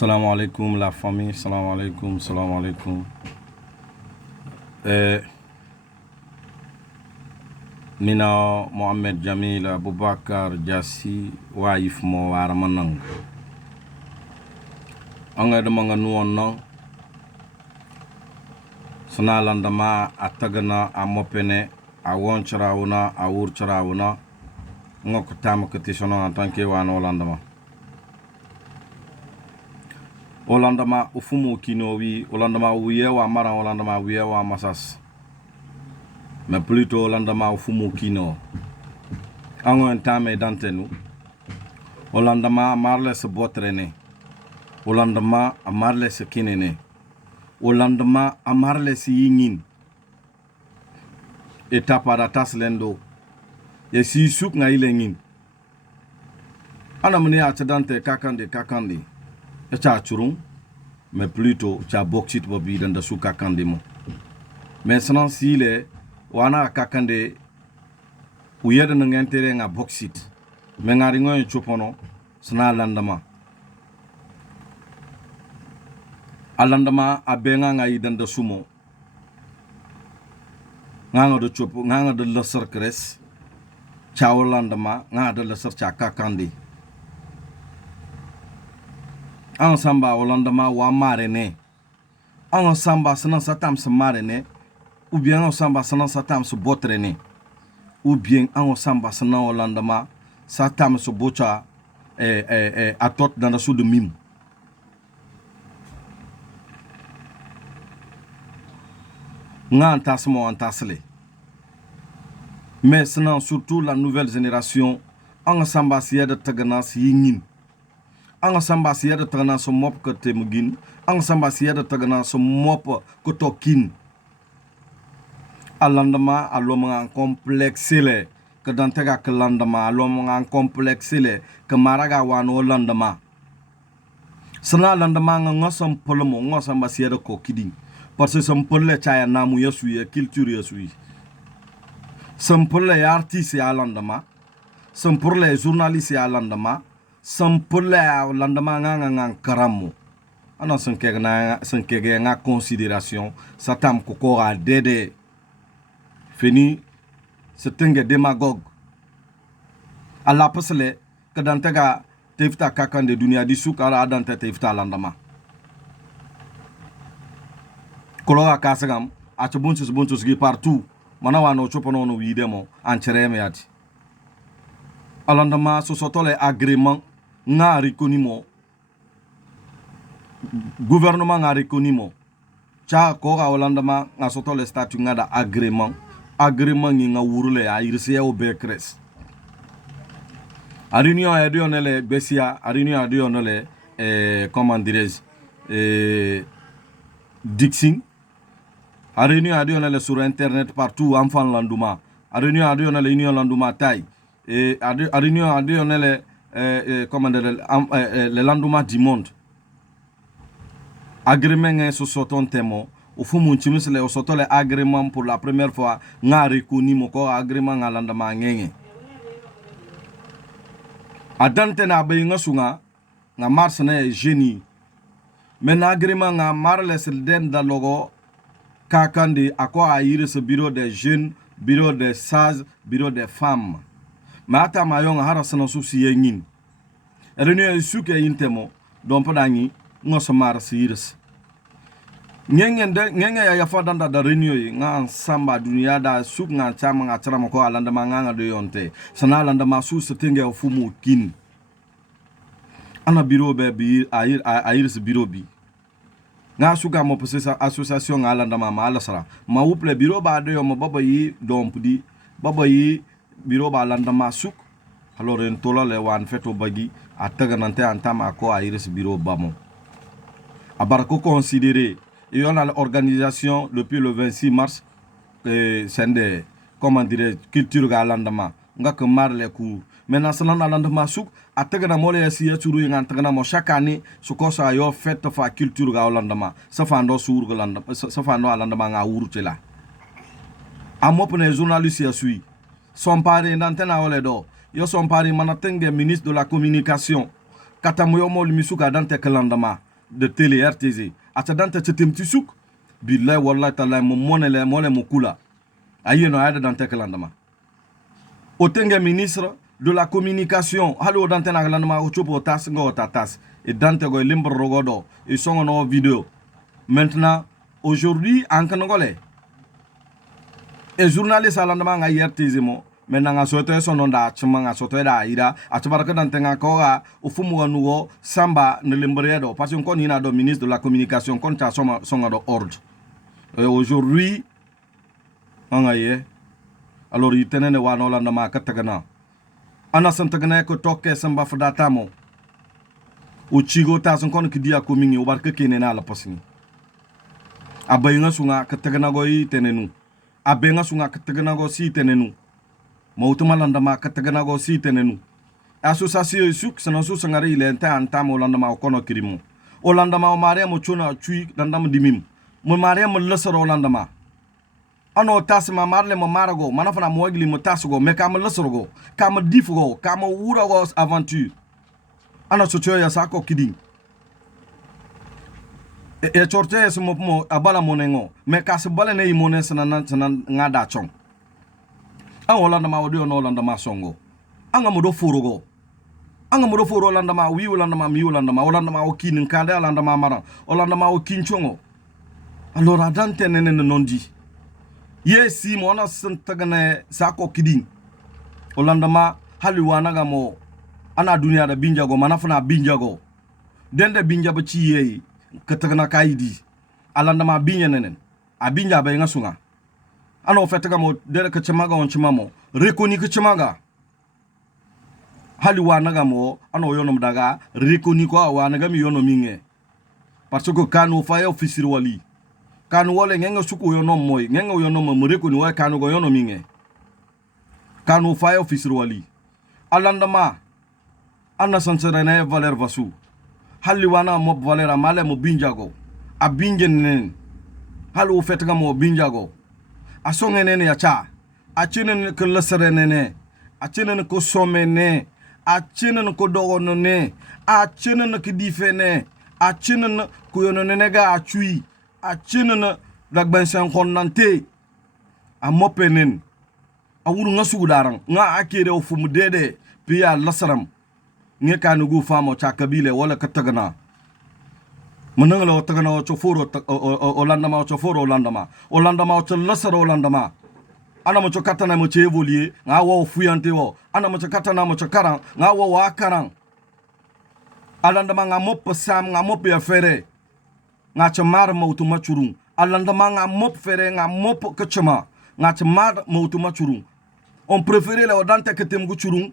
Salam alaikum la famille, salam alaikum, salam alaikum. Mina Mohamed Jamil Abubakar Jassi Waif Mo Waramanang. Anga de manga nuonna. Sana landama atagana amopene awon charawuna awur charawuna. Ngok tam ketisona en tant que wano landama. Olandama ufumu kinowi, olandama uyewa mara olandama uyewa masas. Mais plutôt olandama ufumu kino. Ango entame dantenu. Olandama amarle se botrene. Olandama amarle se kinene. Olandama amarle se yingin. Etapa datas lendo. Ye si suk nga ilengin. Anamene atadante kakande. Echa churung, mais plutôt cha boksit bobi dans de souka kandemo. Maintenant si le wana kakande ou yede ng intérêt nga boksit, mais nga ringo en chopono sna landama. Alandama abenga nga yi dans de sumo. Nga de chopo, nga de lesser kres. Cha landama nga de lesser cha kakande. An samba olandama wa marene. An samba sanan satam se marene. Ou bien an samba sanan satam se botrene. Ou bien an samba sanan olandama satam se bocha atot dans la sous de mime. Nga antasmo antasle. Mais sanan surtout la nouvelle génération. An samba siya de taganas yingin. Ang samba siya de tagana so mop ke temugin, ang samba siya de tagana so mop ke tokin. Alandama alo mga kompleksile ke dantega ke landama alo mga kompleksile ke maraga wano landama. Sana landama nga ngosam polomo ngosam siya de kokiding. Parce que sampole chaya namu yesui culture yesui. Sampole artiste ya landama, sampole journaliste ya landama. Sampole landama nga karamu ana sankege nga considération satam kokora dede fini setenge démagogue ala pasle kadantega tefta kakande dunia di sukara adante tefta landama kologa kasagam achubunchus gi partout manawa no chopono no widemo anchereme ati alandama so sotole agrément nga reconimo gouvernement nga reconimo cha ko ga olandama nga soto le statut nga da agrément nga wurule a irse o bekres a réunion a dionele besia a réunion a dionele comment dirais dixing a réunion a dionele sur internet partout enfant landuma a réunion a dionele union landuma tai et a réunion a dionele comment dire le lendemain du monde agrément sur soton temo au fond mon chimis le soto le agrément pour la première fois nga reconnu mon corps agrément nga lendemain ngenge adante na be nga sunga nga mars na génie mais agrément nga marles den da logo kakandi akwa ayire ce bureau des jeunes bureau des sages bureau des femmes mata mayong harasana susi yengin réunion suke intemo don padangi ngosomar sirs ngenge ya fadanda da réunion nga samba dunia da suk nga chama nga trama ko alanda manga de yonte sana alanda masu setenge fumu kin ana bureau be bi ayir bureau bi nga suka mo processa association alanda mama alasara ma wuple bureau ba de yo mo baba yi don pudi baba yi bureau ba alanda masuk alors en tola le wan feto bagi ataganante antama ko ayir bureau bamo abarako considéré et on a l'organisation depuis le 26 mars c'est comment dire culture galandama nga que marle ku maintenant sanan alandama suk atagana mole yasiya turu nga atagana mo chaque année su ko sa yo fête fa culture galandama sa fando sur galanda sa fando alandama nga wurtela amopne journaliste yasui son pari d'antena ole do yo son pari manatenge ministre de la communication katamoyo mol misuka dante kalandama de télé RTZ ata dante chetem tisuk billahi wallahi taala mo monele mo kula ayeno ayada dante kalandama otenge ministre de la communication halo dante na kalandama o chopo tas ngo tatas et dante go limbre rogodo et songo no vidéo maintenant aujourd'hui en kanongole et journaliste alandama nga RTZ mo maintenant nga soto sononda chuma nga soto da ira atbaraka dante nga koga ufumu nugo samba ne limbre parce qu'on ina do ministre de la communication kon ta songa do ordre aujourd'hui angaye alors yitenene wano landa ma katagana ana santagana ko toke samba fadata mo uchigo ta son kon kidia ko mingi ubarka kenena la pasini abayinga sunga katagana go yitenenu abenga sunga katagana go si tenenu mautuma landa ma katagana go si tenenu association suk sanosu sangari lenta antamo landa ma kono kirimo olanda ma mare mo chuna chui landa mo dimim mo mare mo lesoro landa ma ano tasma marle mo marago manafana mo wagli mo tasgo me kam lesoro kam difugo kam wurago aventure ano socho ya sako kiding e chorte so mo abala monengo me kas bala ne imone sanan ngada chong an olanda ma wodi on olanda ma songo anga mo do furugo anga mo do furu olanda ma wi olanda ma mi olanda ma o kinin kande olanda ma mara olanda ma o kinchongo allora dante nene nondi yesi mo na santagane sako kiding olanda ma haliwana ga mo ana duniya da binjago manafana binjago dende binjaba ciye katagana kaidi alanda ma binya nenen a binja ba ngasunga ano fetaga mo dere ka chamaga on chimamo rekoni ka chamaga haliwana ga mo ano yono daga rekoni ko awana ga mi yono minge parce que kanu fa officier wali kanu wole ngenga suku yono moy ngenga yono mo rekoni wa kanu go yono minge kanu fa officier wali alanda ma anna sansere na valer vasu halli wana mo valera male mo binjago a bingen halu fetga mo binjago a songene ya cha a chinen ko lesere nene a chinen ko somene a chinen ko dogono ne a chinen ko difene a chinen ko yono nene ga a chui a chinen dagban san konnante a mopenen a wuru ngasu darang nga akere o fumu dede piya lasaram nge kanugu famo cha kabile wala katagana manangalo tagana o choforo olanda ma o choforo olanda ma o lasara olanda ma ana mo chokatana mo chevolie nga wo fuyante wo ana mo chokatana mo chokaran nga wo wakaran alanda ma nga mop sam nga mop ya fere nga chamar mo to machurun alanda ma nga mop fere nga mop kachama nga chamar mo to machurun on préférait le odante que temgu churun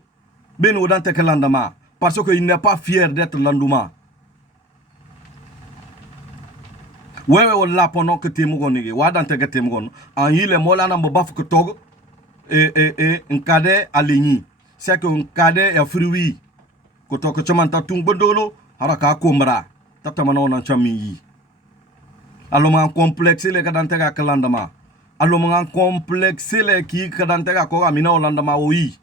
ben odante que landama parce qu'il n'est pas fier d'être landuma wewe wala pono que temugo nige wadante que temugo en yile molana mo baf que tog un cadet aligni c'est que un cadet ya fruit ko to ko chamanta tung bodolo haraka komra tatamano na chamiyi allo man complexe le kadante ka landama allo man complexe le ki kadante ka ko amina landama oyi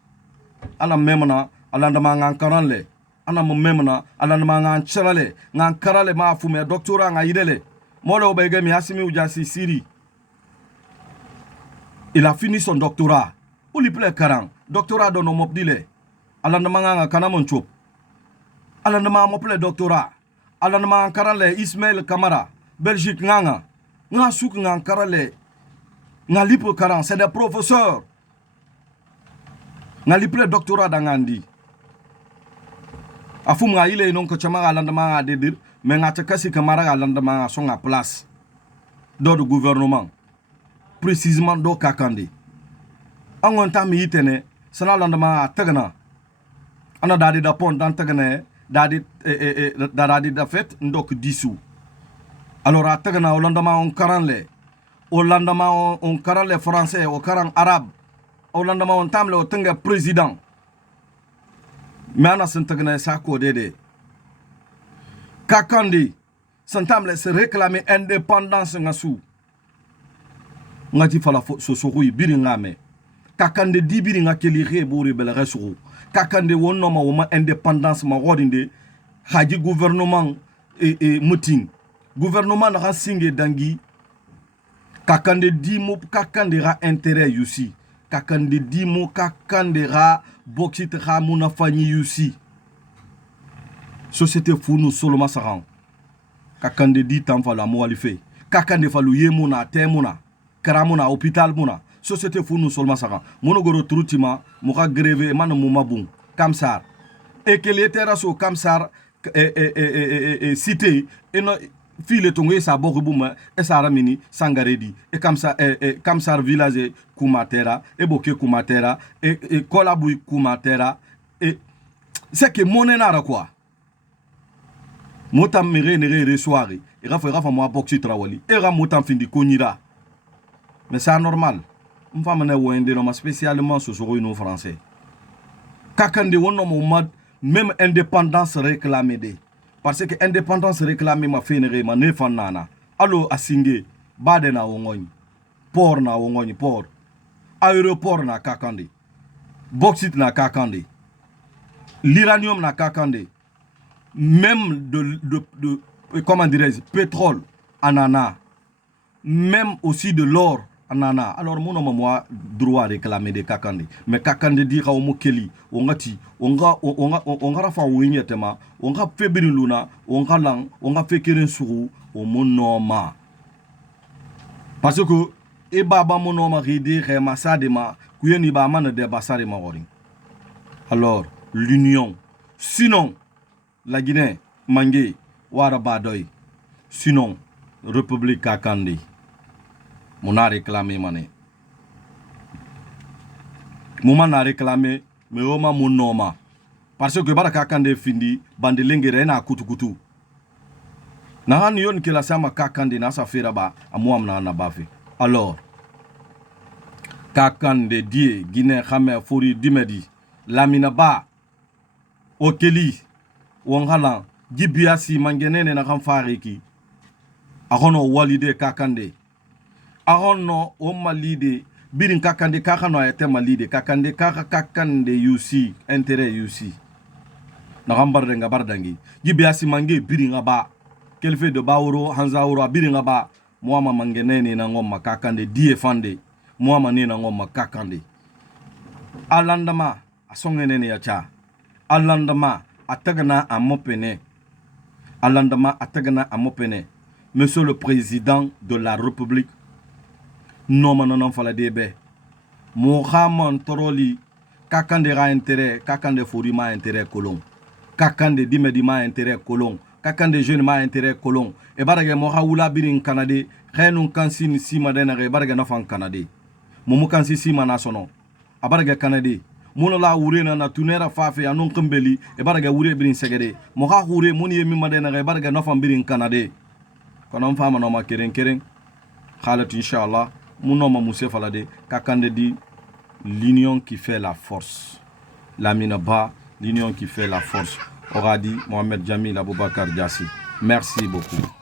ala memna alanda ma ngan karanle ana mo memna alanda ma ngan charale ngan karale ma fume doctora nga yidele molo obege mi asimi ujasi siri il a fini son doctorat ou li ple karan doctorat do no mobdile alanda ma ngan kanamon chop alanda ma mo ple doctorat alanda ma karanle Ismail Kamara Belgique nga suk ngan karale nga lipo karan c'est des professeurs nga li ple doctorat dangandi afum nga ile non ko chama alanda ma dedir mais nga takasi kamara alanda ma son a place do du gouvernement précisément do kakandi angon tam yitene sana alanda ma tagana ana dadi da pont dan tagana dadi da fait ndok disu alors a tagana alanda ma on karanle olanda ma on karanle français o karan arabe olanda ma on tamle o tenga président Mana sentagna sako dede kakandi santamle se réclamer indépendance ngasu ngati fala so biri ngame kakande dibiri ngakeli rebori bel resuru kakande wonno ma woma indépendance ma godinde haji gouvernement muting gouvernement na singe dangi kakande dimo kakande ra intérêt yusi kakande dimo kakande ra boksit ra muna fanyi yusi société funu soloma saran kakande di tamfala mo walife kakande falu yemuna temuna karamuna hôpital muna société funu soloma saran monogoro trutima moka greve man mumabun kamsar ekele teraso kamsar cité eno file tongo sa bokubuma esara mini sangaredi kamsar village kumatera eboke kumatera kolabui kumatera c'est que monenara quoi motam mere nere soirée rafa mo boxi trawali motam findi konira mais c'est anormal mfama na wende no spécialement ce soro no français kakande wono mo même indépendance réclamée de parce que indépendance réclamée ma fenere ma ne fanana allo asinge bade na wongoni port na wongoni port aéroport na kakande bauxite na kakande l'uranium na kakande même de comment dirais-je pétrole anana même aussi de l'or anana alors mon homme moi droit réclamer de kakande mais kakande dira o mokeli ongati onga rafa winyetema onga febiri luna onga lang onga fekirin suru o monoma parce que e baba monoma ridi rema sadema kuyeni ba man de basare mawori alors l'union sinon la Guinée mangé wara badoy sinon république kakande mon a réclamé mané mon a réclamé mais oma mon noma parce que baraka kande findi bandelengere na kutukutu na han yon ke la sama kakande na sa fera ba amwam na bafi alors kakande die Guinée khame fori dimedi lamina ba okeli wongala gibiasi mangenene na kan fariki akono walide kakande arono o malide birin kakande kakano ayete malide kakande kakande yusi intérêt yusi na gambarde ngabardangi jibiasi mange birin aba kelfe de bawro hanzauro birin aba muama mangenene na ngomma kakande die fande muama ne na ngomma kakande alandama asongenene ya cha alandama atagana amopene alandama atagana amopene monsieur le président de la république non non fala debe Mohamed Toroli kakande ra intérêt kakande fori ma intérêt colon kakande dimedi ma intérêt colon kakande jeune ma intérêt colon e barage mo hawula birin kanade xenun kansin sima dena re barage na fan kanade momu kansi sima na sono abarage kanade mono la wure na tunera fafe anon kambeli e barage wure birin segede mo ha wure moni yemi madena re barage na fan birin kanade kono fama no ma keren khalat inshallah mon nom Moussé Falade, kakande dit l'union qui fait la force. La minaba, l'union qui fait la force. Aura dit Mohamed Jamil Aboubakar Diassi. Merci beaucoup.